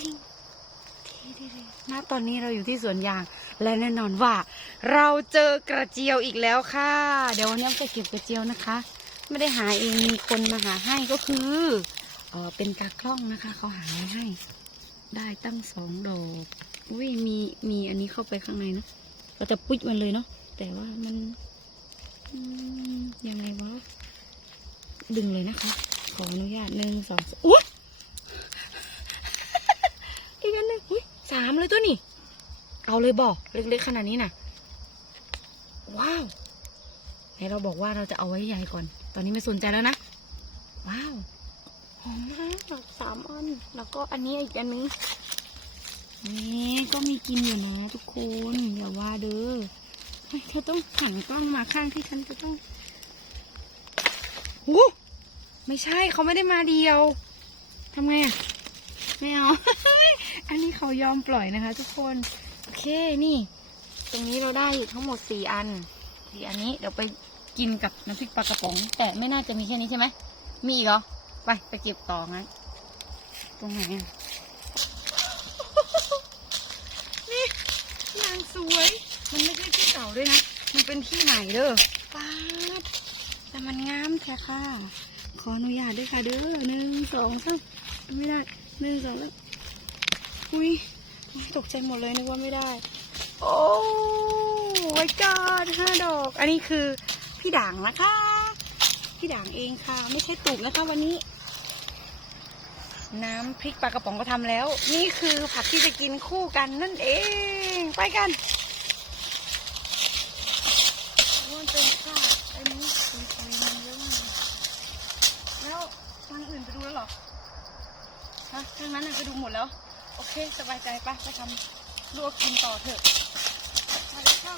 ปิ้งทีเดียวณตอนนี้เราอยู่ที่สวนยาง และแน่นอนว่า เราเจอกระเจียวอีกแล้วค่ะ เดี๋ยววันนี้จะเก็บกระเจียวนะคะ ไม่ได้หาเองมีคนมาหาให้ก็คือเออเป็นตากล้องนะคะ เขาหาให้ ได้ตั้งสองดอกอุ้ยมีมีอันนี้เข้าไปข้างในนะเราจะปุ๊ยมันเลยเนาะแต่ว่ามันยังไงวะดึงเลยนะคะ ขออนุญาตหนึ่งสองอุ๊ย อีกอันหนึ่งอุ้ย สามเลยตัวนี่ เอาเลยบอกเล็กๆขนาดนี้น่ะ ว้าวไหนเราบอกว่าเราจะเอาไว้ใหญ่ก่อน ตอนนี้ไม่สนใจแล้วนะ ว้าวหอมมากสามอัน แล้วก็อันนี้อีกอันนึงนี่ก็มีกินอยู่นะทุกคนอย่าว่าเด้อเฮ้ยเธอต้องหันกล้องมาข้างที่ฉันจะต้องหูไม่ใช่เขาไม่ได้มาเดียวทำไงอะไม่เอาอันนี้ เขายอมปล่อยนะคะ ทุกคน โอเคนี่ ตรงนี้เราได้อยู่ทั้งหมดสี่อันสี่อันนี้เดี๋ยวไปกินกับน้ำพริกปลากระป๋อง แต่ไม่น่าจะมีแค่นี้ใช่ไหมมีอีกเหรอไปไปเก็บต่องั้นตรงไหนอะนี่อย่างสวย มันไม่ใช่ที่เก่าด้วยนะ มันเป็นที่ใหม่เด้อป๊าดแต่มันงามแท้ค่ะ ขออนุญาตด้วยค่ะเด้อหนึ่งสองสามไม่ได้หนึ่งสองแล้ว อุ้ยอุ๊ยตกใจหมดเลยนึกว่าไม่ได้ โอ้ไว้กอดห้าดอก อันนี้คือพี่ด่างนะคะ พี่ด่างเองค่ะ ไม่ใช่ตุกนะคะวันนี้ น้ำพริกปลากระป๋องก็ทำแล้ว นี่คือผักที่จะกินคู่กันนั่นเอง ไปกันมันเป็นค่ะอันนี้คุยคุยมันเยอะมากแล้วทางอื่นไปดูแล้วเหรอฮะทางนั้นน่ะไปดูหมดแล้ว โอเค สบายใจปะจะทำลวกกินต่อเถอะมาเข้า